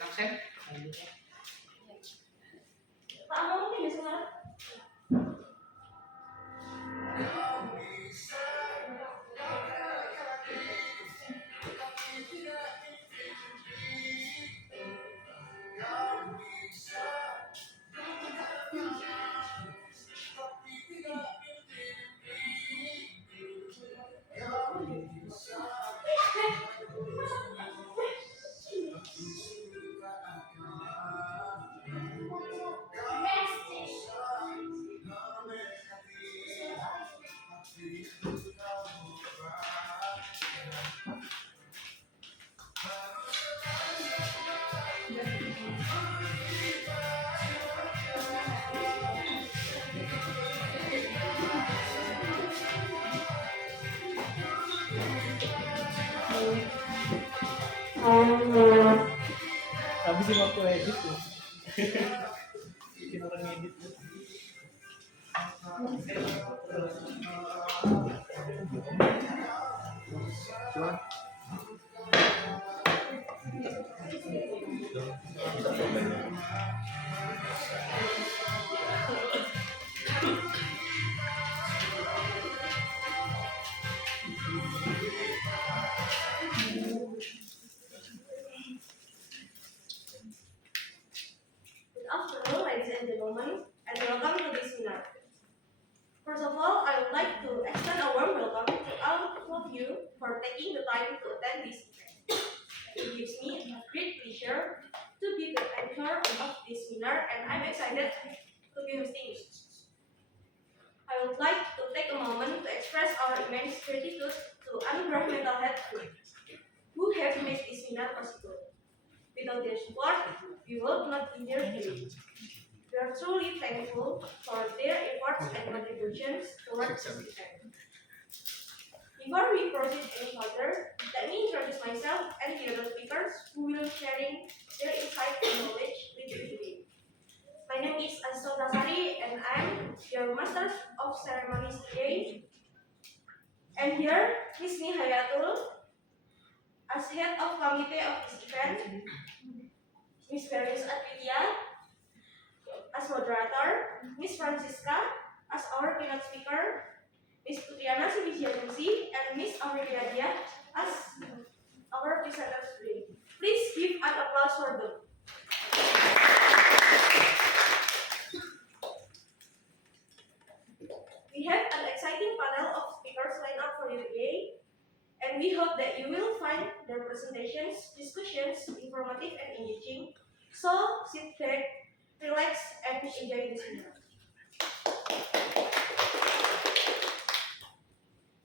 Aksen? Pak, mau mungkin bisa ngarep? Habisin waktu edit tuh. Bikin orang edit tuh. Cuman Good afternoon, ladies and gentlemen, and welcome to this seminar. First of all, I would like to extend a warm welcome to all of you for taking the time to attend this event. It gives me a great pleasure to be the anchor of this seminar, and I'm excited to be hosting it. I would like to take a moment to express our immense gratitude to Anugerah Mental Health Group, who have made this seminar possible. Without their support, we would not be here today. We are truly thankful for their efforts and contributions towards this event. Before we proceed any further, let me introduce myself and the other speakers who will sharing their insight and knowledge with you today. My name is Asol Dasari and I'm your Master of Ceremonies today. And here, Ms. Nihayatul, as head of committee of this event, Ms. Verius Aditya, as moderator, Ms. Francisca, as our keynote speaker, Ms. Putriana Subijiansi, and Ms. Aurelia Dia, as our presenters today. Please give an applause for them. We have an exciting panel of speakers lined up for you today, and we hope that you will find their presentations, discussions informative and engaging. So sit back, relax, and enjoy this seminar.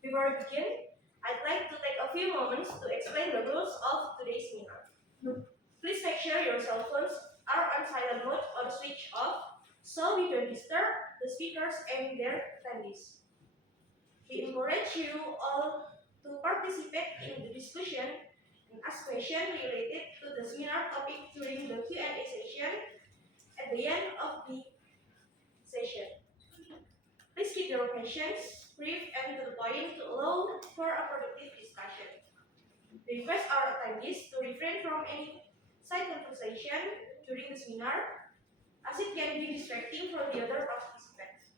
Before we begin, I'd like to take a few moments to explain the rules of today's seminar. Please make sure your cell phones are on silent mode or switch off so we don't disturb the speakers and their attendees. We encourage you all to participate in the discussion and ask questions related to the seminar topic during the Q&A session at the end of the session. Please keep your questions brief and to the point to allow for a productive discussion. We request our attendees to refrain from any side conversation during the seminar, as it can be distracting for the other participants.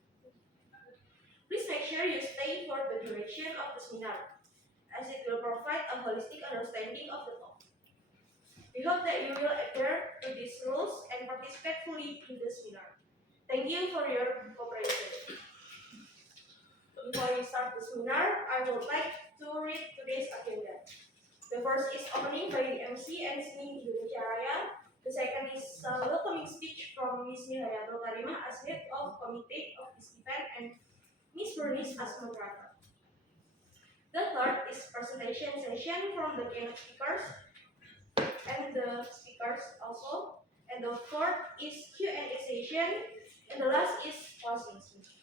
Please make sure you stay for the duration of the seminar, as it will provide a holistic understanding of the talk. We hope that you will adhere to these rules and participate fully in the seminar. Thank you for your cooperation. Before we start the seminar, I would like to read today's agenda. The first is opening by the MC and singing Indonesia Raya. The second is a welcoming speech from Ms. Nihayatul Karimah as head of committee of this event and Ms. Bernice as moderator. The third is presentation session from the keynote speakers and the speakers also. And the fourth is Q&A session. And the last is closing speech.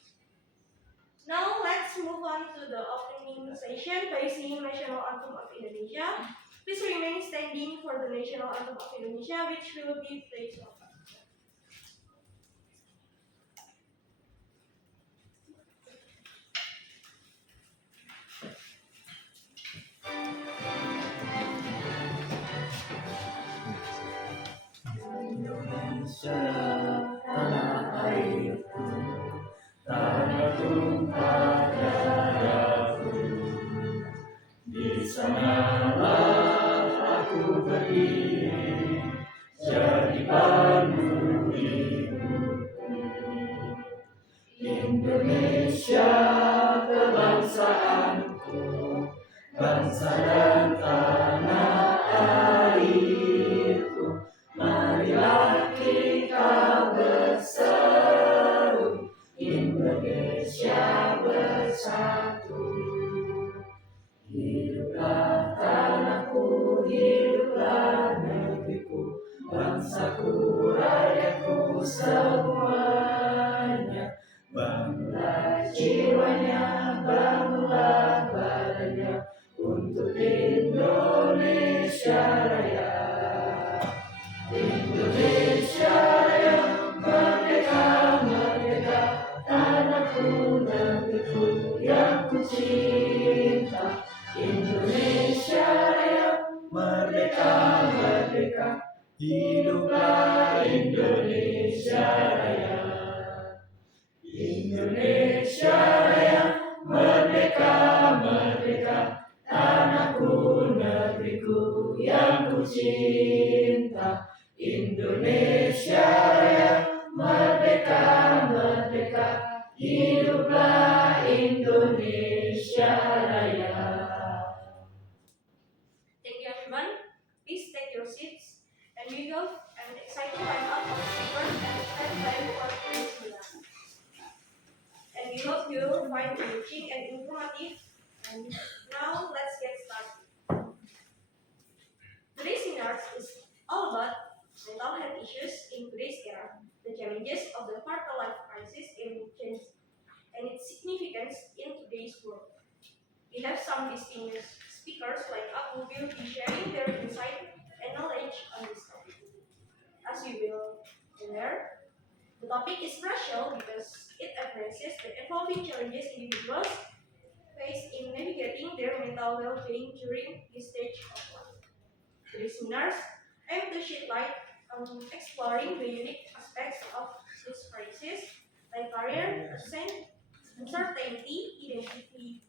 Now let's move on to the opening session by singing National Anthem of Indonesia. Please remain standing for the National Anthem of Indonesia, which will be played shortly. tanah airku, tanah tumpah darahku. Di sanalah aku berdiri, jadi pandu hidupku. Indonesia kebangsaanku, bangsa dan tanah airku. Marilah kita berseru, Indonesia bersatu. Hiduplah tanahku, hiduplah negeriku, bangsaku, rakyatku semuanya. Bangunlah jiwanya, bangunlah badannya, untuk Indonesia Raya. Indonesia Raya, merdeka, merdeka, tanahku, negeriku yang ku cinta. Indonesia Raya, merdeka, merdeka, hiduplah Indonesia Raya. Indonesia Raya, merdeka, merdeka, tanahku, negeriku yang ku cinta. Indonesia Raya, merdeka, merdeka, hiduplah Indonesia Raya. Thank you, everyone. Please take your seats, and we go an exciting lineup of speakers and stand by for today's seminar. And we hope you find it enriching and informative. And now let's get started. Today's seminar is all about mental health issues in today's era, the challenges of the quarter-life crisis in Gen Z, and its significance in today's world. We have some distinguished speakers like who will be sharing their insight and knowledge on this topic. As you will learn, the topic is crucial because it addresses the evolving challenges individuals face in navigating their mental well-being during this stage of life. Today's seminars aim to shed light on exploring the unique aspects of this crisis, like career, uncertainty, identity,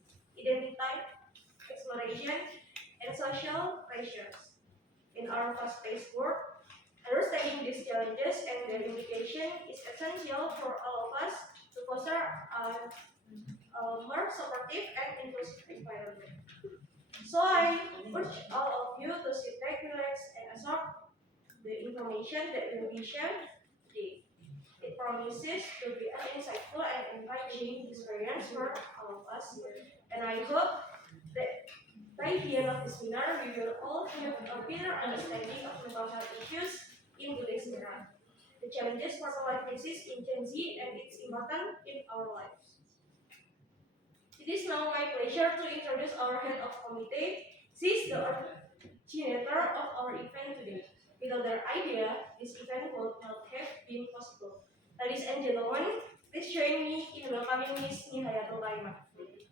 exploration, and social pressures. In our fast-paced world, understanding these challenges and their implications is essential for all of us to foster a more supportive and inclusive environment. So I urge all of you to sit back, relax, and absorb the information that will be shared today. It promises to be an insightful and enriching experience for all of us, and I hope that by the end of the seminar, we will all have a better understanding of mental health issues in today's era, the challenges for life crisis in Gen Z, and its importance in our lives. It is now my pleasure to introduce our head of committee. She is the originator of our event today. Without their idea, this event would not have been possible. Ladies and gentlemen, please join me in welcoming Miss Nihayatul Laima.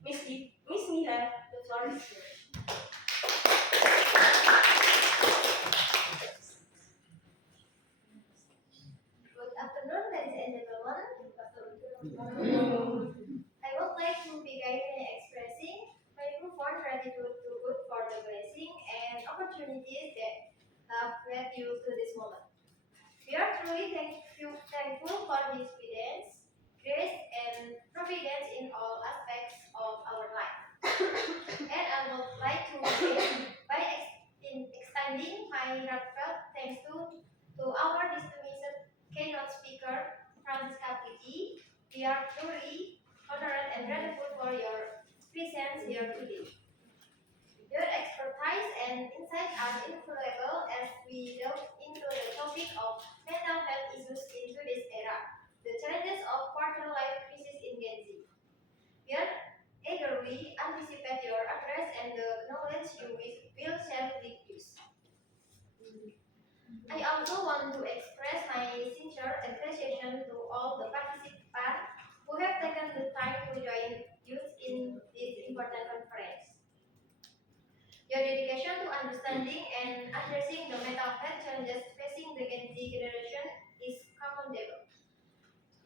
Miss Niha, the floor is yours. Good afternoon, ladies and gentlemen. I would like to begin by expressing my profound gratitude to God for the blessing and opportunities that have led you to this moment. We are truly thankful for His guidance, grace, and providence in all aspects of our life. And I would like to begin by extending my heartfelt thanks to our distinguished keynote speaker, Francisca Piti. We are truly honored and grateful for your presence here today. Your expertise and insight are invaluable as we delve into the topic of mental health issues in today's era, the challenges of quarter-life crisis in Gen Z. We are eagerly anticipate your address and the knowledge you will share with us. I also want to express my sincere appreciation to all the participants who have taken the time to join us in this important conference. Your dedication to understanding and addressing the mental health challenges facing the Gen Z generation is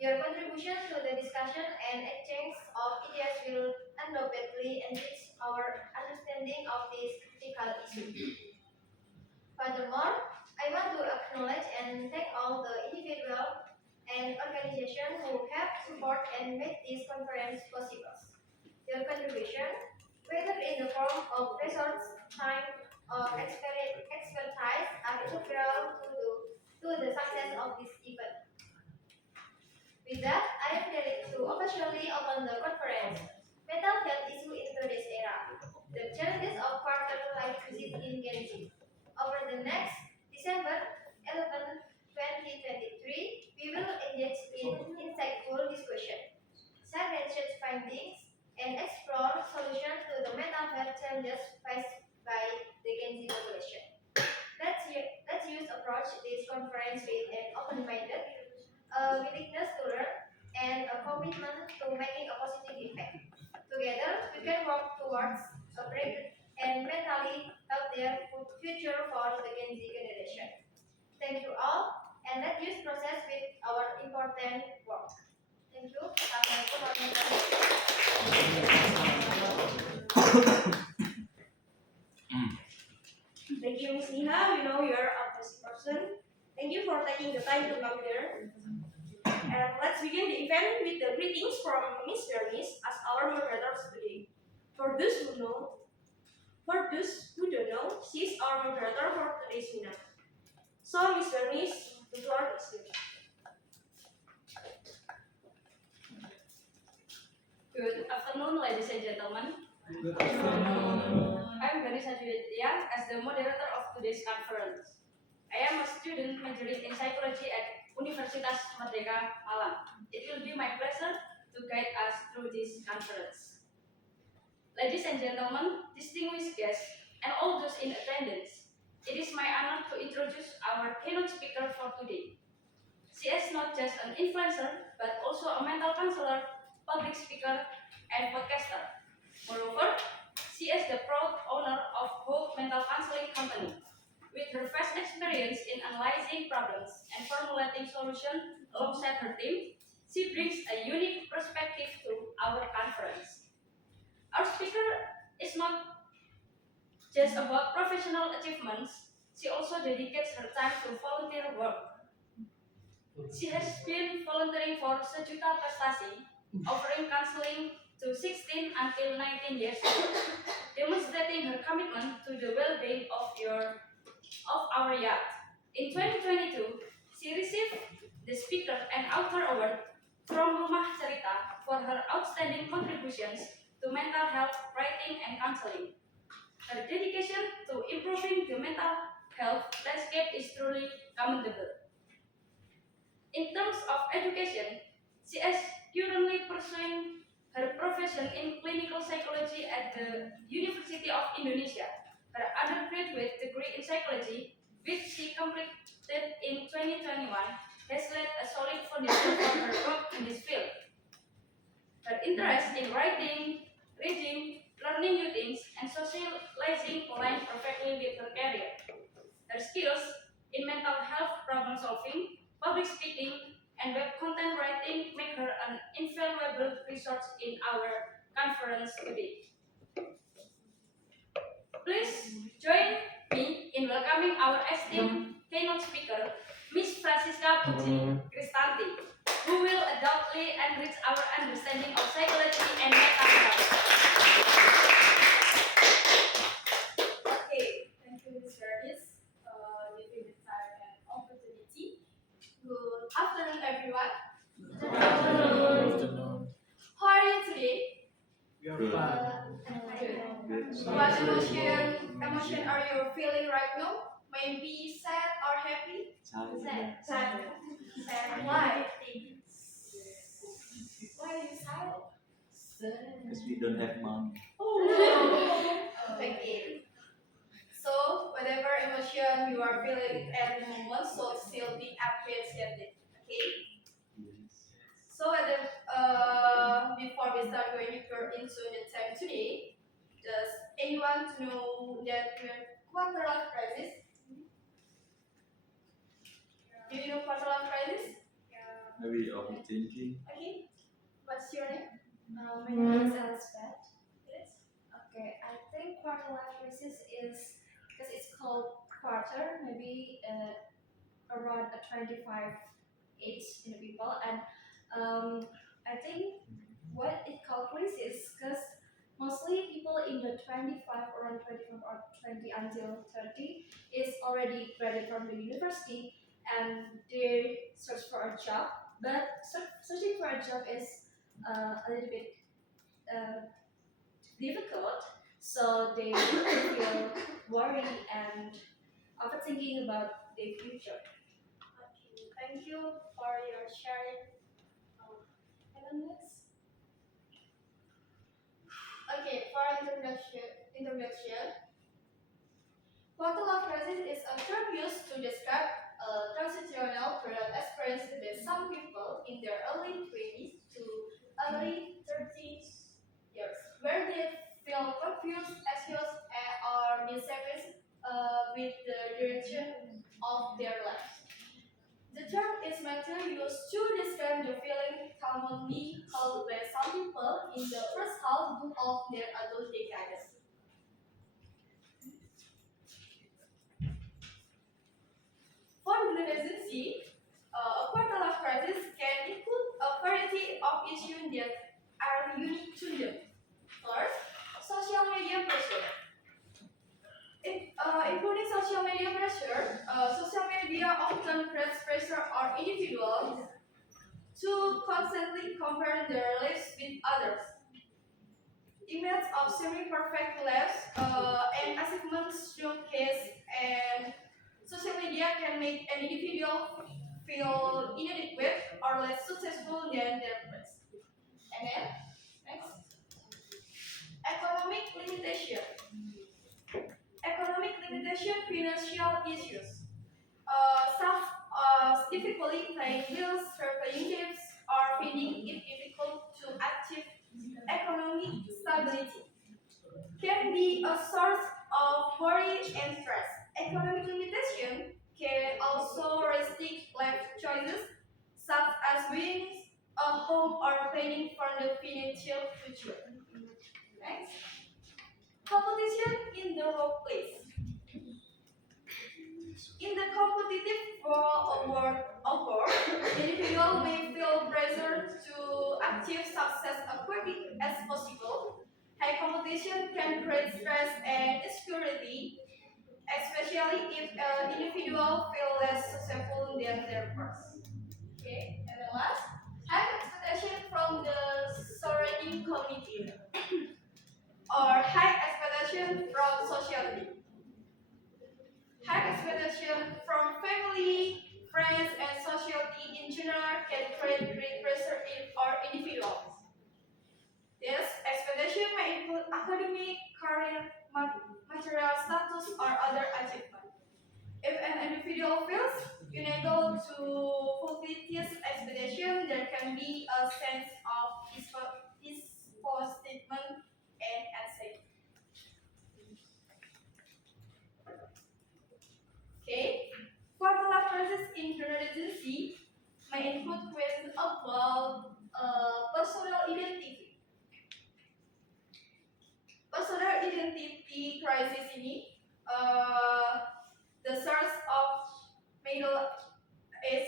Your contribution to the discussion and exchange of ideas will undoubtedly enrich our understanding of this critical issue. Furthermore, I want to acknowledge and thank all the individuals and organizations who have supported and made this conference possible. Your contribution, whether in the form of resource, time, or expertise, are integral to the success of this event. With that, I am ready to officially open the conference. Mental health issue in today's era. The challenges of quarter life crisis in Gen Z. Over the next December 11, 2023, we will engage in insightful discussion, share research findings, and explore solutions to the mental health challenges faced by the Gen Z population. Let's use approach this conference with an open-minded, a willingness to learn, and a commitment to making a positive impact. Together, we can work towards a bright and mentally healthier future for the Gen Z generation. Thank you all, and let's use process with our important work. Thank you. Assalamualaikum warahmatullahi wabarakatuh. Thank you, Miss Niha. We know you are a busy person. Thank you for taking the time to come here. And let's begin the event with the greetings from Miss Bernice as our moderators today. For those who don't know, she is our moderator for today's seminar. So, Miss Bernice, the floor is yours. Good afternoon, ladies and gentlemen. Good afternoon. I'm Bernice Aditya as the moderator of today's conference. I am a student majoring in psychology at Universitas Merdeka Malang. It will be my pleasure to guide us through this conference. Ladies and gentlemen, distinguished guests, and all those in attendance, it is my honor to introduce our keynote speaker for today. She is not just an influencer, but also a mental counselor, public speaker, and podcaster. Moreover, she is the proud owner of Hope Mental Counseling Company. With her vast experience in analyzing problems and formulating solutions alongside her team, she brings a unique perspective to our conference. Our speaker is not just about professional achievements, she also dedicates her time to volunteer work. She has been volunteering for Sejuta Prestasi, offering counseling to 16 until 19 years old, demonstrating her commitment to the well-being of our youth. In 2022, she received the Speaker and Author Award from Rumah Cerita for her outstanding contributions to mental health, writing, and counseling. Her dedication to improving the mental health landscape is truly commendable. In terms of education, she is currently pursuing her profession in clinical psychology at the University of Indonesia. Her undergraduate degree in psychology, which she completed in 2021, has laid a solid foundation for her work in this field. Her interest in writing, reading, learning new things, and socializing align perfectly with her career. Her skills in mental health problem solving, public speaking, and web content writing make her an invaluable resource in our conference today. Please join me in welcoming our esteemed keynote speaker, Ms. Francisca Puji Cristanti, who will undoubtedly enrich our understanding of psychology and mental health. Okay, thank you, Ms. Bernice, giving the time and opportunity. Good afternoon, everyone. How are you today? We are fine. What emotion are you feeling right now? Maybe sad or happy? Sad. Sad. Why? Why are you sad? Because we don't have money. Okay. So, whatever emotion you are feeling at the moment should still be appreciated. Okay? So, before we start going deeper into the time today, does anyone know that quarter life crisis? Do you know quarter life crisis? Maybe overthinking. Okay, what's your name? My name is Elizabeth. Yes. Okay, I think quarter life crisis is because it's called quarter, maybe around a 25 age in the people, and I think what it called crisis because mostly people in the 25 around 25 or 20 until 30 is already graduated from the university and they search for a job, but searching for a job is a little bit difficult, so they feel worried and overthinking about their future. Okay, thank you for your sharing. And next. Okay, for introduction. Quarter life crisis is a term used to describe a transitional period experienced by some people in their early 20s to early 30s years, where they feel confused, anxious, or dissatisfied with the direction of their lives. The term is mainly used to describe the feeling commonly held by some people in the first half of their adult decades. For residency, a quarter life crisis can include a variety of issues that are unique to them. First, social media pressure. Including social media pressure, social media often creates pressure on individuals to constantly compare their lives with others. Images of semi-perfect lives and achievements showcase, and social media can make an individual feel inadequate or less successful than their peers. And then, next, economic limitation. Economic limitation, financial issues. Difficulty paying bills, repaying debts, or finding it difficult to achieve economic stability can be a source of worry and stress. Economic limitation can also restrict life choices such as buying a home or planning for the financial future. Next, competition in the workplace. In the competitive world of work, individuals may feel pressure to achieve success as quickly as possible. High competition can create stress and insecurity, especially if an individual feels less successful than their peers. Okay, and the last, high expectation from the surrounding community or high expectation from society. High expectation from family, friends, and society in general can create great pressure in our individuals. This expectation may include academic, career, material status, or other achievement. If an individual feels unable to fulfill this expectation, there can be a sense of disappointment and anxiety. Okay, quarter life crisis in residency may include questions about personal identity. Personal identity crisis ini, the source of middle age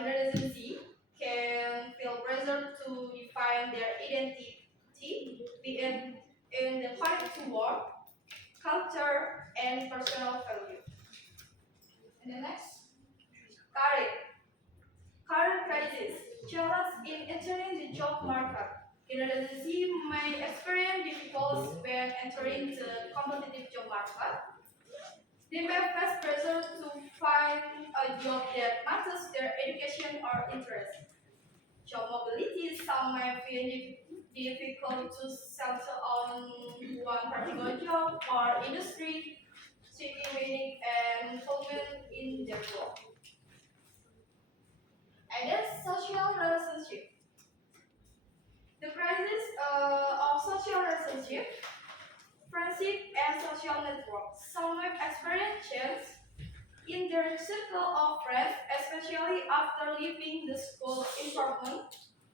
residency can feel pressure to define their identity, be it in the part to work, culture, and personal value. And the next, career crisis, challenge in entering the job market. Residency may experience difficulties when entering the competitive job market. They may face pressure to find a job that matches their education or interest. Job mobility, some may find it difficult to settle on one particular job or industry, seeking meaning and fulfillment in their work. And then social relationship. The crisis of social relationship, friendship, and social network. Some may experience change in their circle of friends, especially after leaving the school environment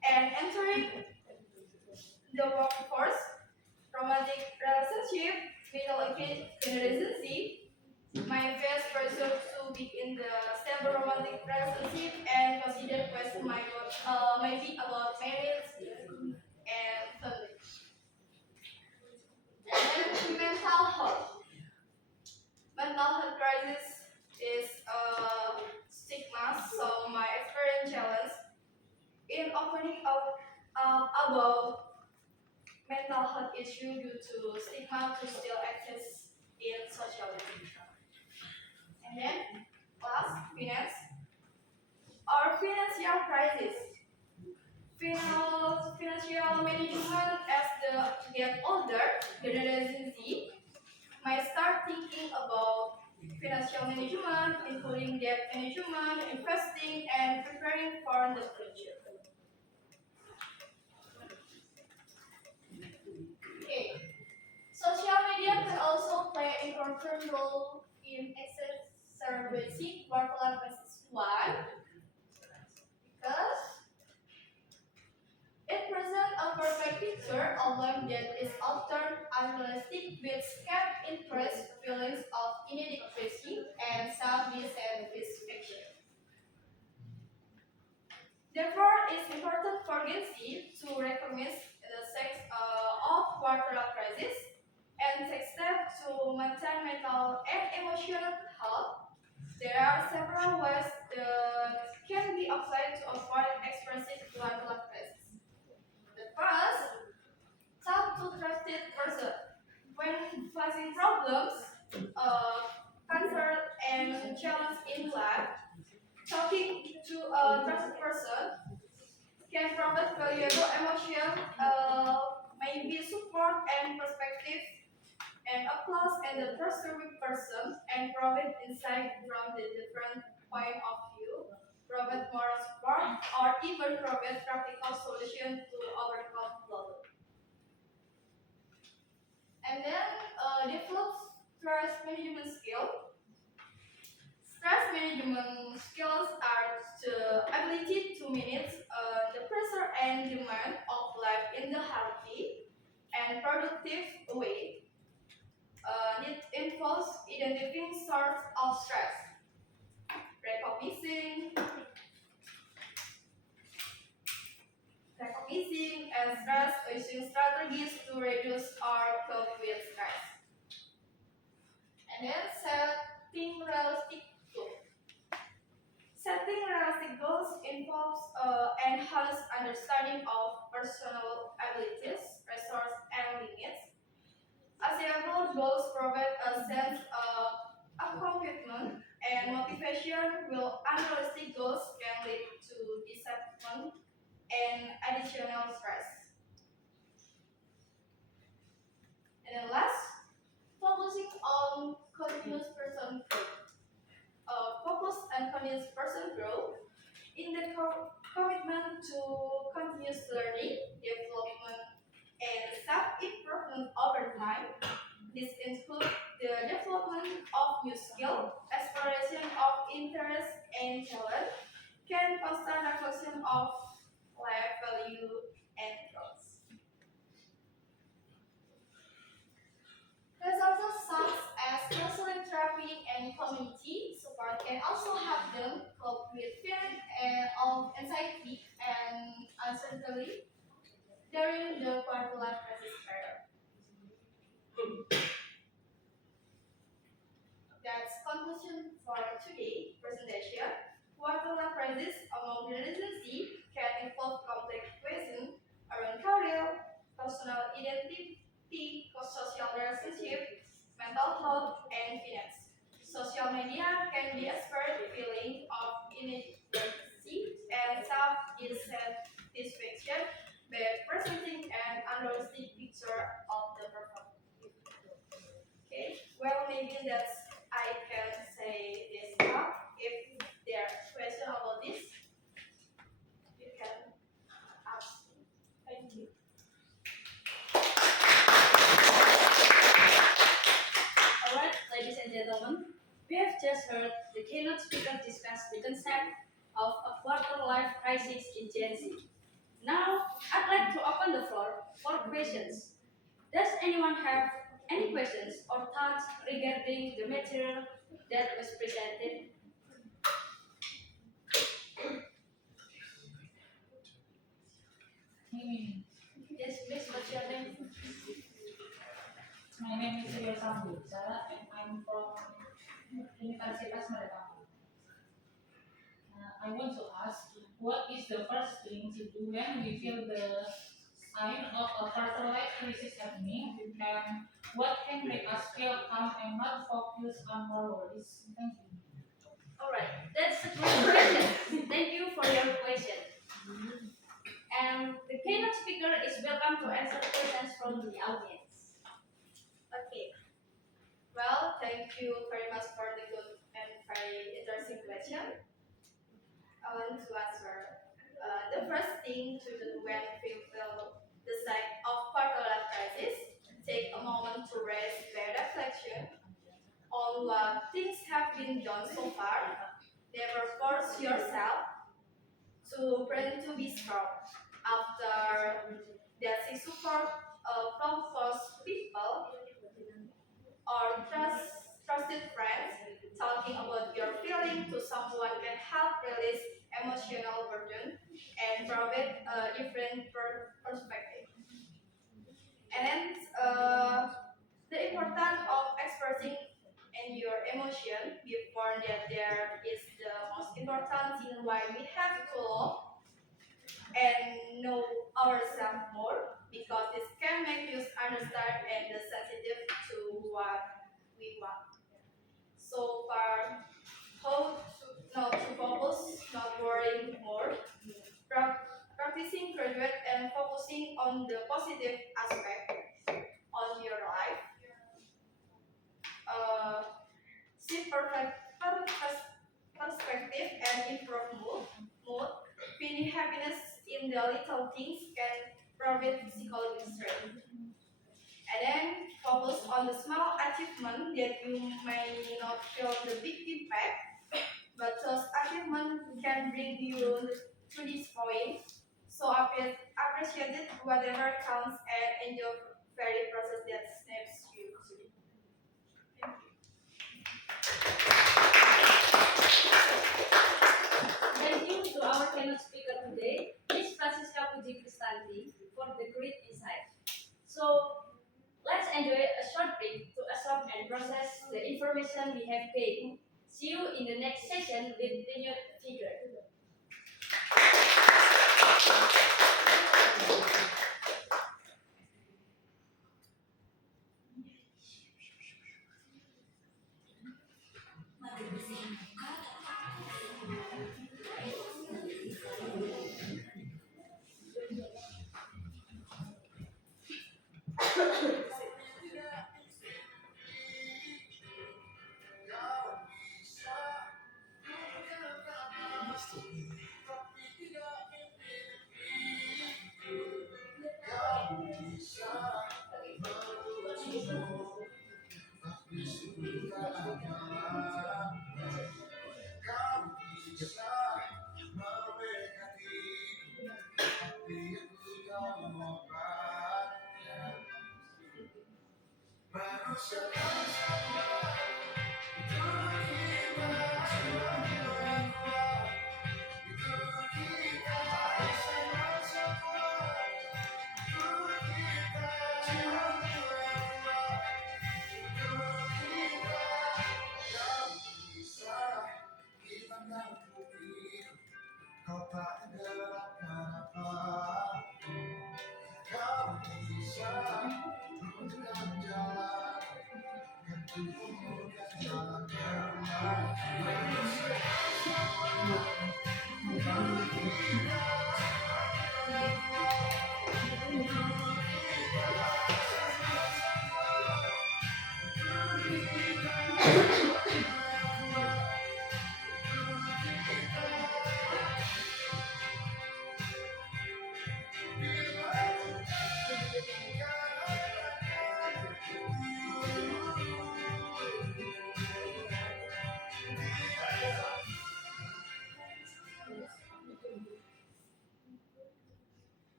and entering the workforce, romantic relationship, middle age generation Z. My best pursuit to be in the stable romantic relationship and consider question maybe about marriage and family. And then mental health. Mental health crisis is a stigma, so my experience challenge in opening up about mental health issue due to stigma to still exist in society. And then last, finance. Our financial crisis. Financial management as the get older, Generation Z, might start thinking about financial management, including debt management, investing, and preparing for the future. Okay. Social media can also play an important role in exacerbating work-life balance. Why? Because it presents a perfect picture of life that is often unrealistic with scarce interest, feelings of inadequacy, and self-dissatisfaction. Therefore, it's important for Gen Z to recognize the sex of work-life crisis and take steps to maintain mental and emotional health. There are several ways that can be applied to avoid expressive work-life crisis. The first, talk to trusted person. When facing problems, concern, and challenge in life, talking to a trusted person can provide valuable emotion, maybe support and perspective, and applause and the trustworthy person, and provide insight from the different point of view, provide moral support, or even provide practical solution to overcome problem. And then develop stress management skill. Stress management skills are the ability to manage the pressure and demand of life in the healthy and productive way. It involves identifying source of stress, recognizing and stress using strategies to reduce or cope with stress. And then setting realistic goals. Setting realistic goals involves enhanced understanding of personal abilities, resources, and limits. Achievable goals provide a sense of accomplishment and motivation, while unrealistic goals can lead to disappointment and additional stress. And then last, focusing on continuous person growth. Focus on continuous person growth in the commitment to continuous learning, development, and self-improvement over time. This includes the development of new skills, exploration of interest and talent, can constant reflection of life value and growth. Resources such as counseling, therapy, and community support can also help them cope with fear of anxiety and uncertainty during the quarter-life crisis period. That's conclusion for today's presentation. Quarter-life crisis among Generation Z can involve complex questions around career, personal identity, social relationship, mental health, and finance. Social media can be a spirit feeling of inadequacy and self-dissatisfaction by presenting an unrealistic picture of the performance. Okay, well, maybe that's I can say this now. If there are questions about this, you can ask me. Thank you. Alright, ladies and gentlemen, We have just heard the keynote speaker discuss the concept of a quarter-life crisis in Gen Z. Now, I'd like to open the floor for questions. Does anyone have any questions or thoughts regarding the material that was presented? Yes, please, what's your name? My name is Ria Sambuca and I'm from Universitas Merdeka. I want to ask, what is the first thing to do when we feel the sign of a quarter-life crisis happening, and what can make us feel calm and not focus on our worries? Thank you. Alright, that's a great question. Thank you for your question. And the keynote speaker is welcome to answer questions from the audience. Okay. Well, thank you very much for the good and very interesting question. I want to answer. The first thing to do when we feel the sign of quarter-life crisis, take a moment to rest by reflection on what things have been done so far. Never force yourself to plan to be strong. After that, seek support from close people or trusted friends. Talking about your feeling to someone can help release emotional burden and provide a different perspective. And then the importance of expressing and your emotion before that there is the most important thing why we have to love and know ourselves more because this can make us understand and sensitive to what we want. So far, how to not to focus, not worrying more, practicing graduate and focusing on the positive aspect on your life. See perspective and improve mood. Feeling happiness in the little things can provide psychological strength. And then focus on the small achievement that you may not feel the big impact, but those achievements can bring you to this point. So appreciate it, whatever counts, and enjoy very process that snaps you to it. Thank you to our keynote speaker today, Ms. Francisca Puji Kristanti, for the great insight. So, let's enjoy a short break to absorb and process the information we have gained. See you in the next session with the new figure.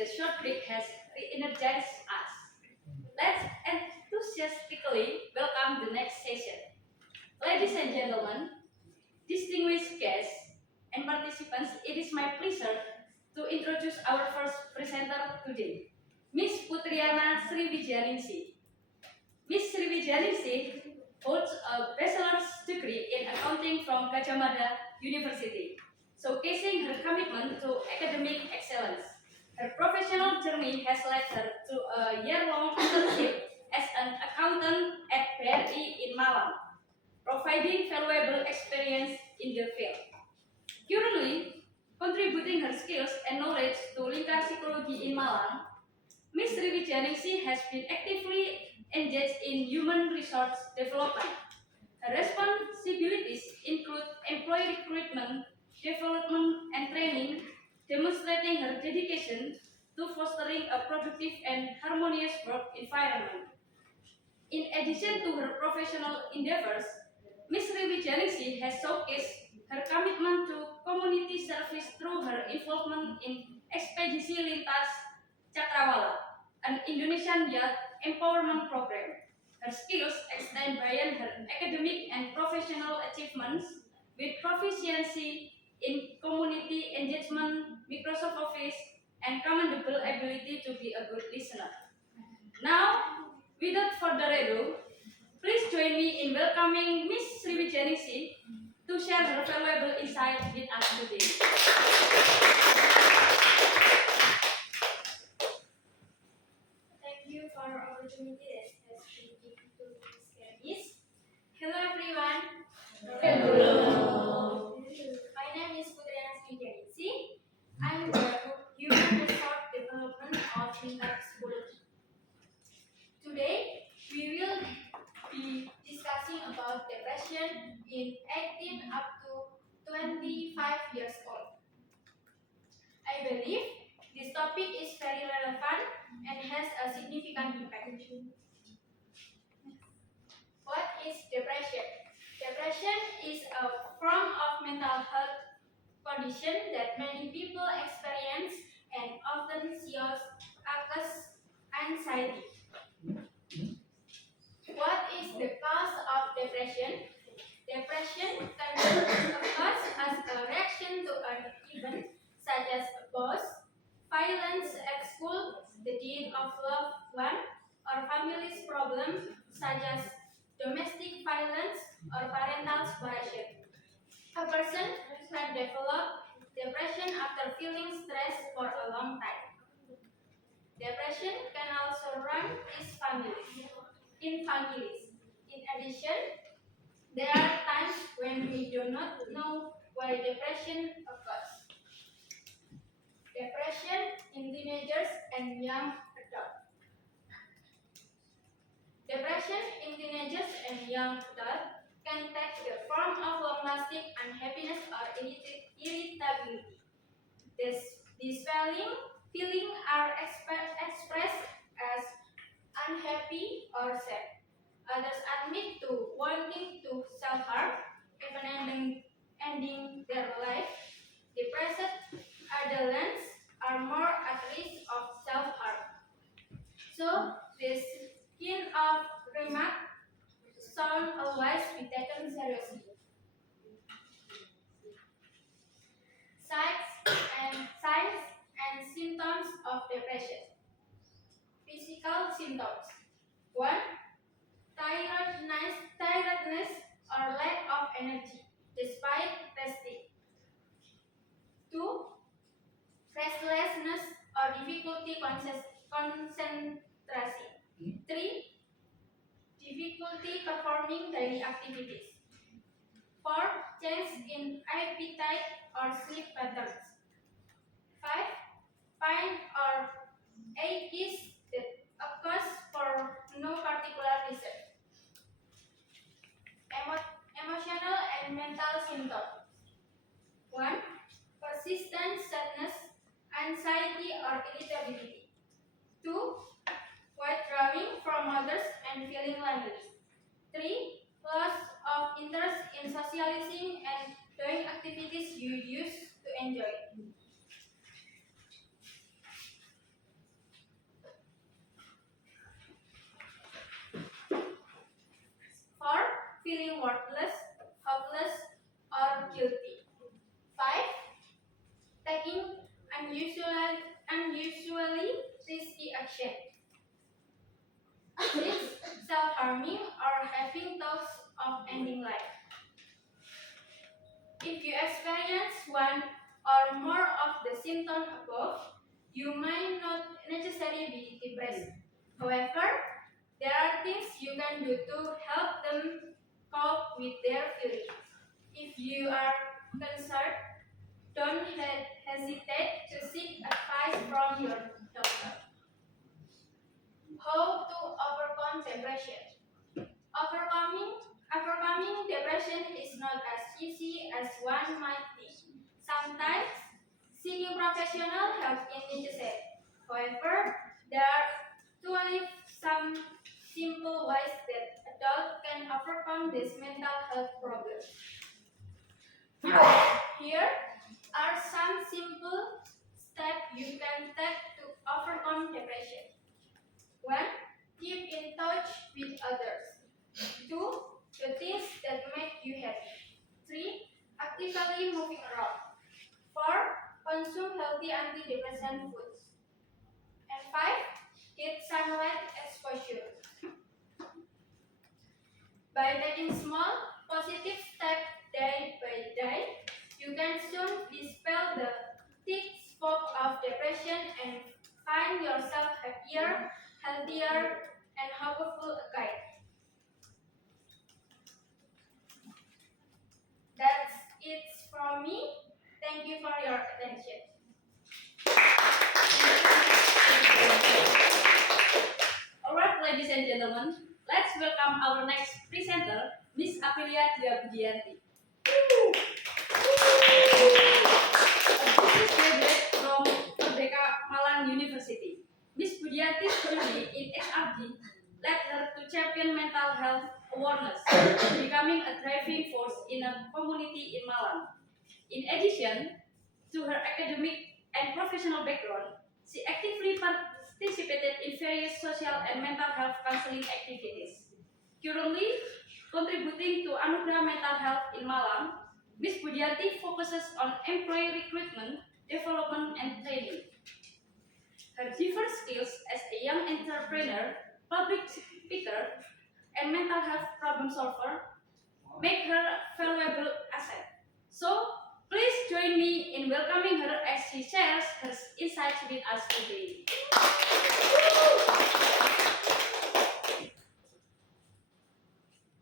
the short break has re-energized us. Let's enthusiastically welcome the next session. Ladies and gentlemen, distinguished guests and participants, it is my pleasure to introduce our first presenter today, Miss Putriana Sriwijaningsih. Miss Sriwijaningsih holds a bachelor's degree in accounting from Gadjah Mada University, showcasing her commitment to academic excellence. Her professional journey has led her to a year-long internship as an accountant at BRI in Malang, providing valuable experience in the field. Currently, contributing her skills and knowledge to Lingkar Psikologi in Malang, Ms. Sriwijaningsih has been actively engaged in human resource development. Her responsibilities include employee recruitment, development, and training, demonstrating her dedication to fostering a productive and harmonious work environment. In addition to her professional endeavors, Ms. Sriwijaningsih has showcased her commitment to community service through her involvement in Ekspedisi Lintas Cakrawala, an Indonesian youth empowerment program. Her skills extend beyond her academic and professional achievements, with proficiency in community engagement, Microsoft Office, and commendable ability to be a good listener. Now, without further ado, please join me in welcoming Ms. Sriwijaningsih to share her valuable insight with us today. Thank you for the opportunity that has been given to Miss. Hello everyone. Hello. My name is Putriana Sriwijaningsih. I'm the Human Resource Development of Lingkar Psikologi. Today, we will be discussing about depression in 18 up to 25 years old. I believe this topic is very relevant and has a significant impact. What is depression? Depression is a form of mental health condition that many people experience and often shows as anxiety. What is the cause of depression? Depression can occur as a reaction to an event such as abuse, violence at school, the death of loved one, or family's problems such as domestic violence or parental separation. A person can develop depression after feeling stress for a long time. Depression can also run in families. In addition, there are times when we do not know why depression occurs. Depression in teenagers and young adults. Depression in teenagers and young adults can take the form of long-lasting unhappiness or irritability. These feelings are expressed as unhappy or sad. Others admit to wanting to self-harm, even ending their life. Depressed adolescents are more at risk of self-harm. So, this kind of remark should always be taken seriously. Signs and symptoms of depression. Physical symptoms. 1. Tiredness or lack of energy despite resting. 2. Restlessness or difficulty concentrating. 3. Difficulty performing daily activities. 4. Change in appetite or sleep patterns. 5. Pain or aches that occurs for no particular reason. Emotional and mental symptoms. 1. Persistent sadness, anxiety or irritability. 2. Withdrawing from others and feeling lonely. 3. Loss of interest in socializing and doing activities you used to enjoy. feeling worthless, hopeless, or guilty. 5. Taking unusually risky action. 6. Self-harming or having thoughts of ending life. If you experience one or more of the symptoms above, you might not necessarily be depressed. However, there are things you can do to help them cope with their feelings. If you are concerned, don't hesitate to seek advice from your doctor. How to overcome depression? Overcoming depression is not as easy as one might think. Sometimes, seeking professional help is necessary. However, there are actually some simple ways that adults can overcome these mental health problems. Here are some simple steps you can take to overcome depression. 1. Keep in touch with others. 2. Do things that make you happy. 3. Actively moving around. 4. Consume healthy antidepressant foods. And 5. Get sunlight exposure. By taking small, positive steps day by day, you can soon dispel the thick fog of depression and find yourself happier, healthier, and hopeful again. That's it from me. Thank you for your attention. Alright, ladies and gentlemen, let's welcome our next presenter, Miss Aprilia Dwi Budianti. She's graduate from Merdeka Malang University. Miss Budianti's journey in HRD led her to champion mental health awareness, becoming a driving force in a community in Malang. In addition to her academic and professional background, she actively participated in various social and mental health counseling activities. Currently, contributing to Anugerah Mental Health in Malang, Ms. Budianti focuses on employee recruitment, development, and training. Her diverse skills as a young entrepreneur, public speaker, and mental health problem solver make her a valuable asset. So, please join me in welcoming her as she shares her insights with us today.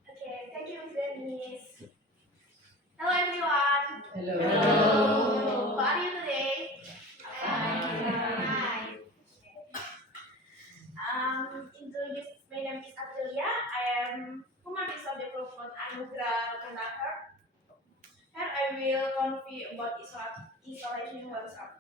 Okay, thank you, Denise. Hello, everyone. Hello. How are you today? Hi. Introduce my name is Aprilia. I am Human Resource Development Anugerah Mental Health. Here I will convey about isolation oneself.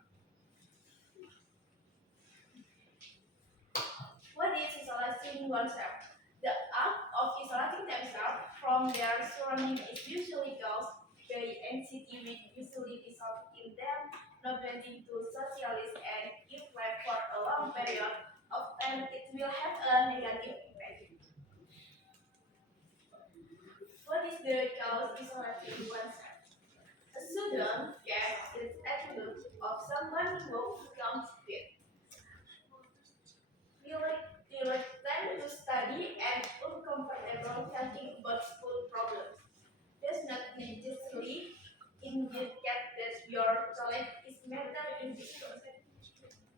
What is isolating oneself? The act of isolating themselves from their surroundings is usually caused by anxiety, which usually results in them not wanting to socialize, and if left for a long period of time, it will have a negative impact. What is the cause of isolating oneself? A sudden gap in attitude of someone who becomes fit. Reluctant to study and uncomfortable talking about school problems does not necessarily indicate that your colleague is mentally distressed.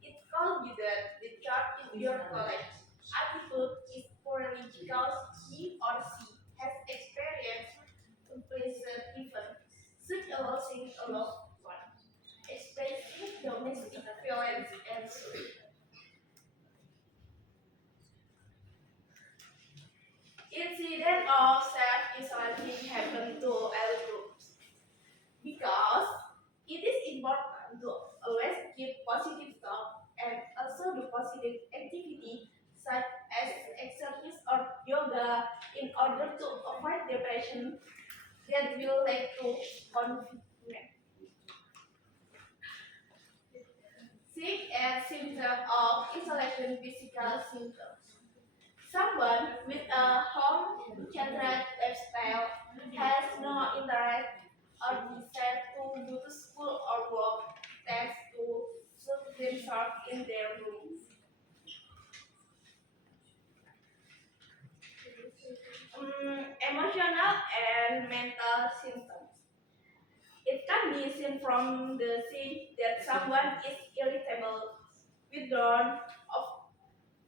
It could be that the child in your colleague's attitude is poorly because he or she has experienced unpleasant events, such as losing a loved one, experiencing domestic violence, and so on. Incident of self-isolation happen to all groups because it is important to always keep positive thought and also do positive activity such as exercise or yoga in order to avoid depression that will lead to confinement. Sick and symptoms of isolation, physical symptoms. Someone with a home-centered lifestyle has no interest or desire to go to school or work, tends to soothe themselves in their rooms. Emotional and mental symptoms. It can be seen from the sign that someone is irritable, withdrawn,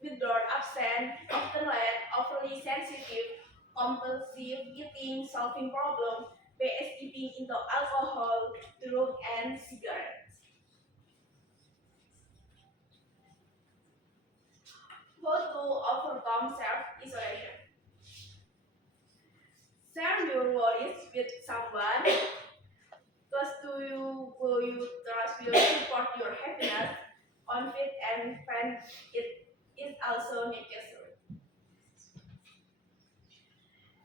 withdrawn, absent, often late, overly sensitive, compulsive eating, solving problems, backstepping into alcohol, drug, and cigarettes. How to overcome self-isolation. Share your worries with someone. Close to you who you trust will support your happiness. Conflict and friend it is also necessary.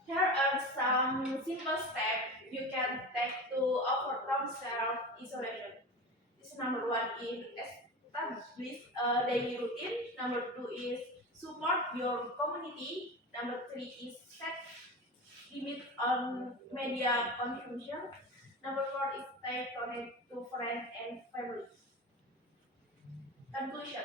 Here are some simple steps you can take to overcome self-isolation. This number one is establish a daily routine. Number two is support your community. Number three is set limit on media consumption. Number four is stay connected to friends and family. Conclusion.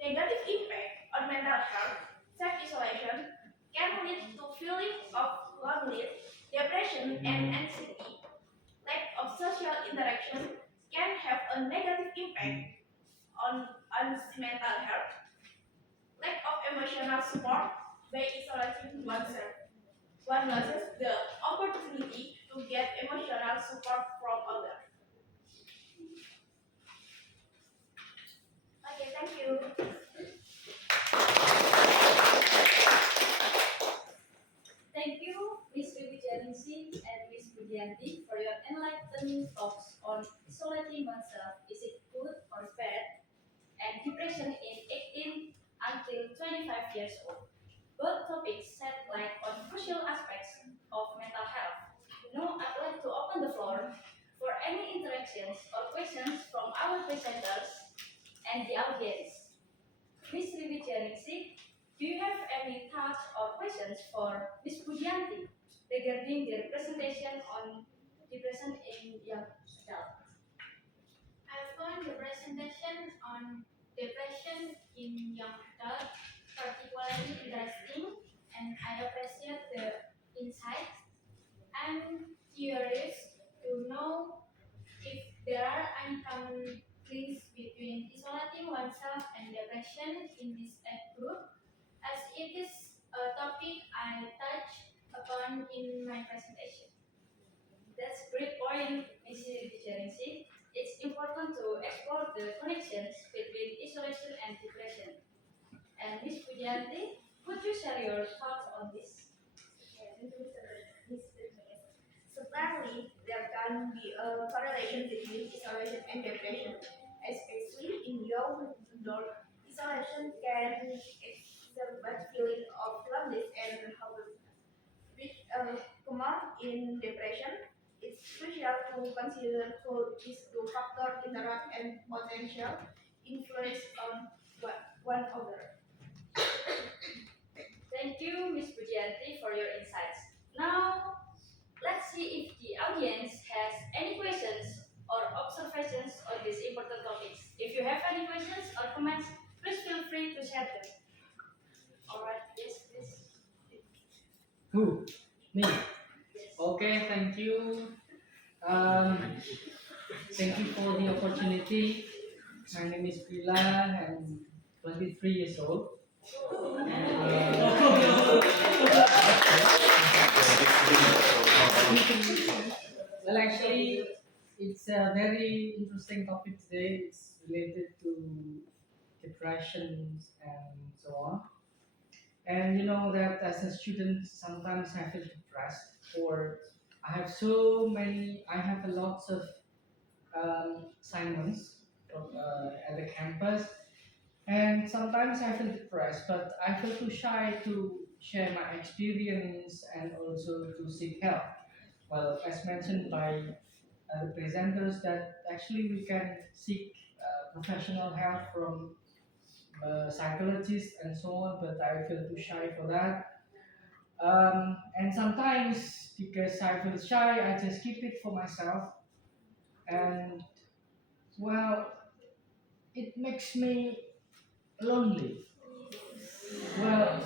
Negative impact on mental health, self-isolation can lead to feelings of loneliness, depression, and anxiety. Lack of social interaction can have a negative impact on mental health. Lack of emotional support by isolating oneself. One loses the opportunity to get emotional support from others. Okay, thank you. Thank you, Ms. Wiwijaningsih and Ms. Budianti, for your enlightening talks on isolating oneself. Is it good or bad? And depression in 18 until 25 years old. Both topics shed light on crucial aspects of mental health. Now, I'd like to open the floor for any interactions or questions from our presenters and the audience. Ms. Wiwijaningsih, do you have any thoughts or questions for Ms. Budianti regarding their presentation on depression in young adults? I found the presentation on depression in young adults particularly interesting, and I appreciate the insights. I'm curious to know if there are any common links between isolating oneself and depression in this age group, as it is a topic I touched upon in my presentation. That's a great point, Ms. Wiwijaningsih. It's important to explore the connections between isolation and depression. And Ms. Budianti, could you share your thoughts on this? Certainly, there can be a correlation between isolation and depression, especially in young adults. Isolation can exacerbate feeling of loneliness and helplessness, which come out in depression. It's crucial to consider how these two factors interact and potential influence on one another. Thank you, Ms. Budianti, for your insights. Now, let's see if the audience has any questions or observations on these important topics. If you have any questions or comments, please feel free to share them. Alright, yes, please. Who? Me. Yes. Okay, thank you. Thank you for the opportunity. My name is Bila. I'm 23 years old. Well, actually, it's a very interesting topic today. It's related to depression and so on. And you know that as a student, sometimes I feel depressed, or I have a lots of assignments at the campus, and sometimes I feel depressed, but I feel too shy to share my experience and also to seek help. Well, as mentioned by the presenters, that actually we can seek professional help from a psychologist and so on, but I feel too shy for that. And sometimes because I feel shy, I just keep it for myself, and well, it makes me lonely. Well,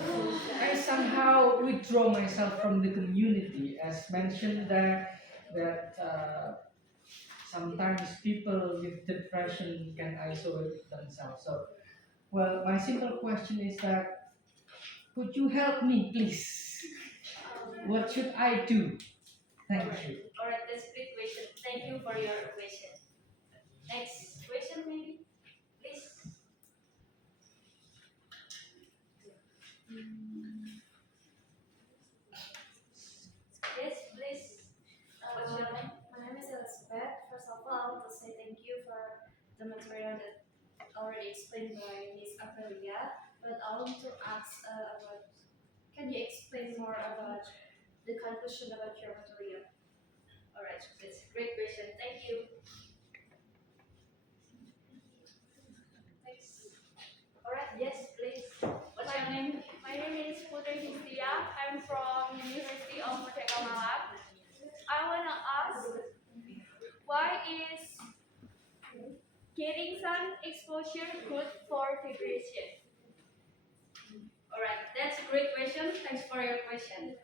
I somehow withdraw myself from the community, as mentioned that sometimes people with depression can isolate themselves. So, well, my simple question is that could you help me, please? What should I do? Thank you. Alright, that's a great question. Thank you for your question. Next question, maybe, please. Yes, please. What's your name? My name is Elizabeth. First of all, I want to say thank you for the material that already explained by Miss Aprilia. But I want to ask about, can you explain more about the conclusion about your material? Alright, that's a great question. Thank you. Next. Alright, yes, please. What's your name? My name is Putri Histia. I'm from University of Merdeka Malang. I wanna ask, why is getting sun exposure good for depression? Alright, that's a great question. Thanks for your question.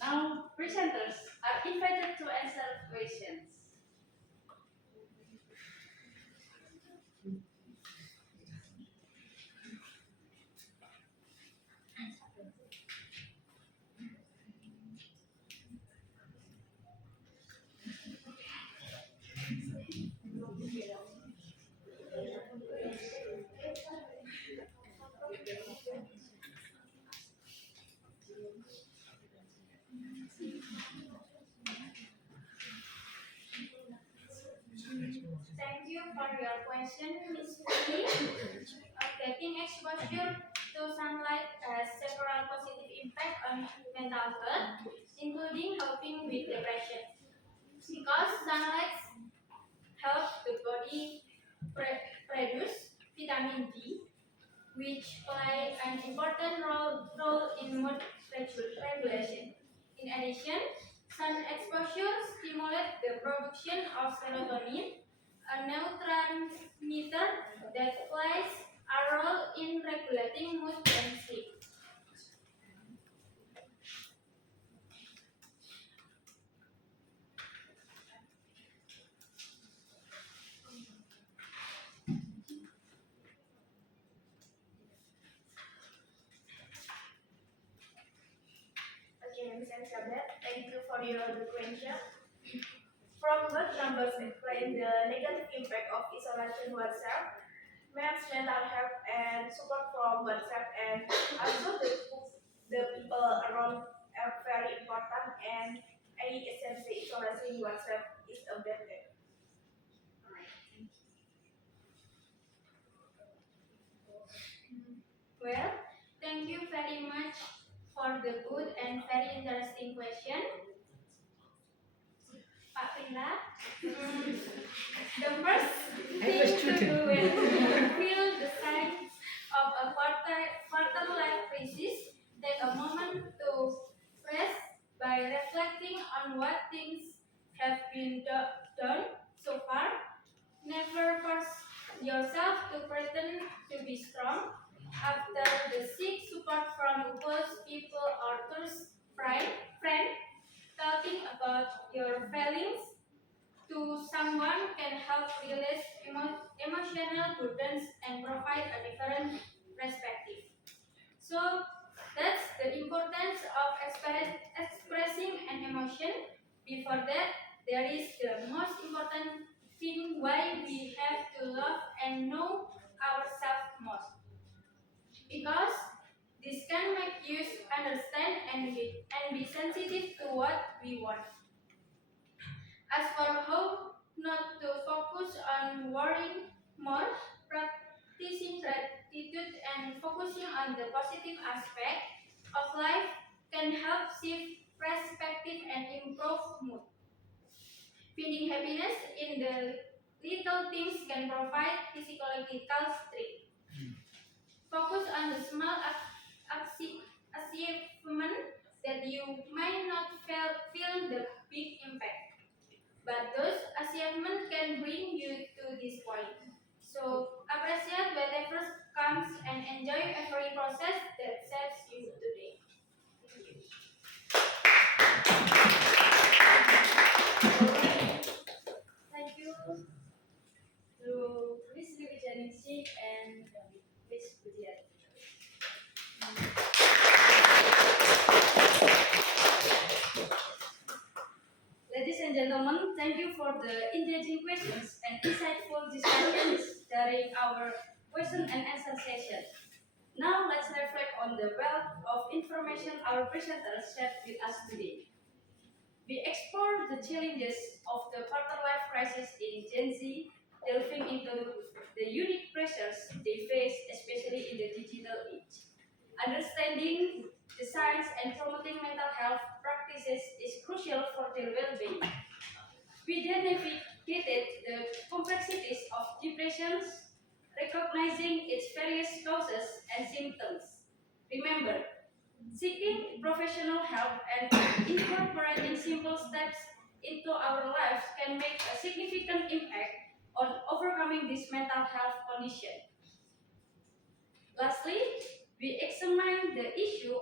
Now, presenters are invited to answer questions. Thank you for your question, Ms. Putri. Getting exposure to sunlight has several positive impacts on mental health, including helping with depression. Because sunlight helps the body produce vitamin D, which play an important role in mood regulation. In addition, sun exposure stimulates the production of serotonin, a neurotransmitter that plays a role in regulating mood and sleep. Okay, Ms. Elizabeth, thank you for your question. From what numbers explain the negative impact of isolation oneself, men's mental health and support from oneself and also the people around are very important, and any essential isolation oneself is a bad thing. Well, thank you very much for the good and very interesting question. Pak Rina, the first I have a thing to do student. when you feel the signs of a quarter life crisis, take a moment to rest by reflecting on what things have been done so far. Never force yourself to pretend to be strong. After the seek support from close people or close friend, talking about your feelings to someone can help release emotional burdens and provide a different perspective. So that's the importance of expressing an emotion. Before that, there is the most important thing, why we have to love and know ourselves most. Because this can make you understand and be sensitive to what we want. As for how not to focus on worrying more, practicing gratitude and focusing on the positive aspect of life can help shift perspective and improve mood. Finding happiness in the little things can provide physiological strength. Focus on the small achievement that you might not feel the big impact. But those achievements can bring you to this point. So appreciate whatever comes and enjoy every process that shapes you today. Thank you to Miss Wijaningsih and Miss Budian. Ladies and gentlemen, thank you for the engaging questions and insightful discussions during our question and answer session. Now let's reflect on the wealth of information our presenters shared with us today. We explore the challenges of the quarter-life crisis in Gen Z, delving into the unique pressures they face, especially in the digital age. Understanding the science and promoting mental health practices is crucial for their well-being. We then navigated the complexities of depression, recognizing its various causes and symptoms. Remember, seeking professional help and incorporating simple steps into our lives can make a significant impact on overcoming this mental health condition. Lastly, we examine the issue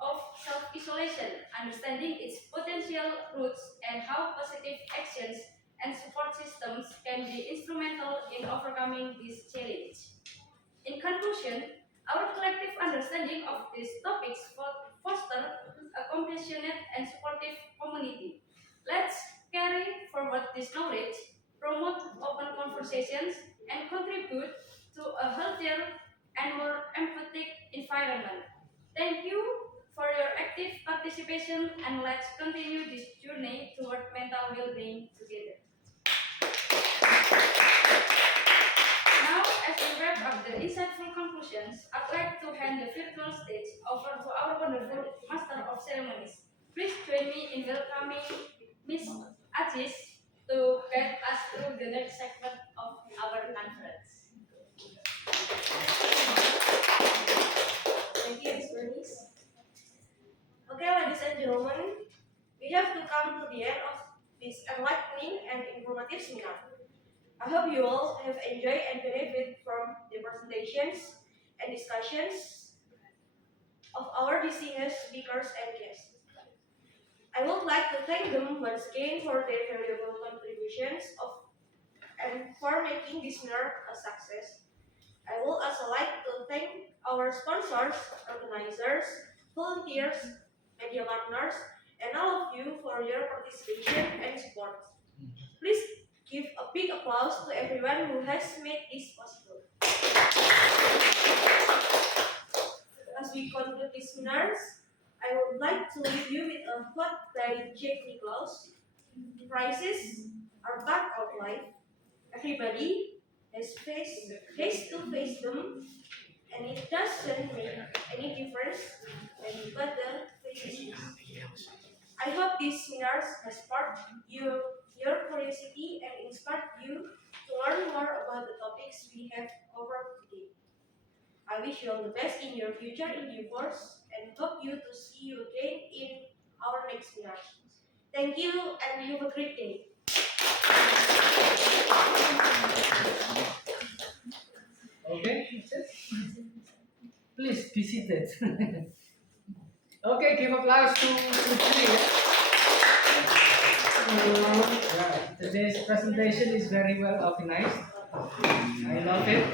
of self-isolation, understanding its potential roots and how positive actions and support systems can be instrumental in overcoming this challenge. In conclusion, our collective understanding of these topics foster a compassionate and supportive community. Let's carry forward this knowledge, promote open conversations, and contribute to a healthier and more empathetic environment. Thank you for your active participation, and let's continue this journey toward mental well-being together. Now, as we wrap up the insightful conclusions, I'd like to hand the virtual stage over to our wonderful Master of Ceremonies. Please join me in welcoming Miss Ajis to guide us through the next segment of our conference. Thank you, Ms. Bernice. Okay, ladies and gentlemen, we have to come to the end of this enlightening and informative seminar. I hope you all have enjoyed and benefited from the presentations and discussions of our distinguished speakers and guests. I would like to thank them once again for their valuable contributions and for making this seminar a success. I would also like to thank our sponsors, organizers, volunteers, media partners, and all of you for your participation and support. Please give a big applause to everyone who has made this possible. As we conclude these seminars, I would like to leave you with a quote by Jack Nicklaus. Crises are part of life. Everybody has to face them, and it doesn't make any difference when you got the crisis. I hope these seminars has sparked your curiosity and inspired you to learn more about the topics we have covered today. I wish you all the best in your future endeavors and hope you to see you again in our next seminar. Thank you and have a great day. Okay, please be seated. Okay, give applause to Putri. Today's presentation is very well organized. I love it.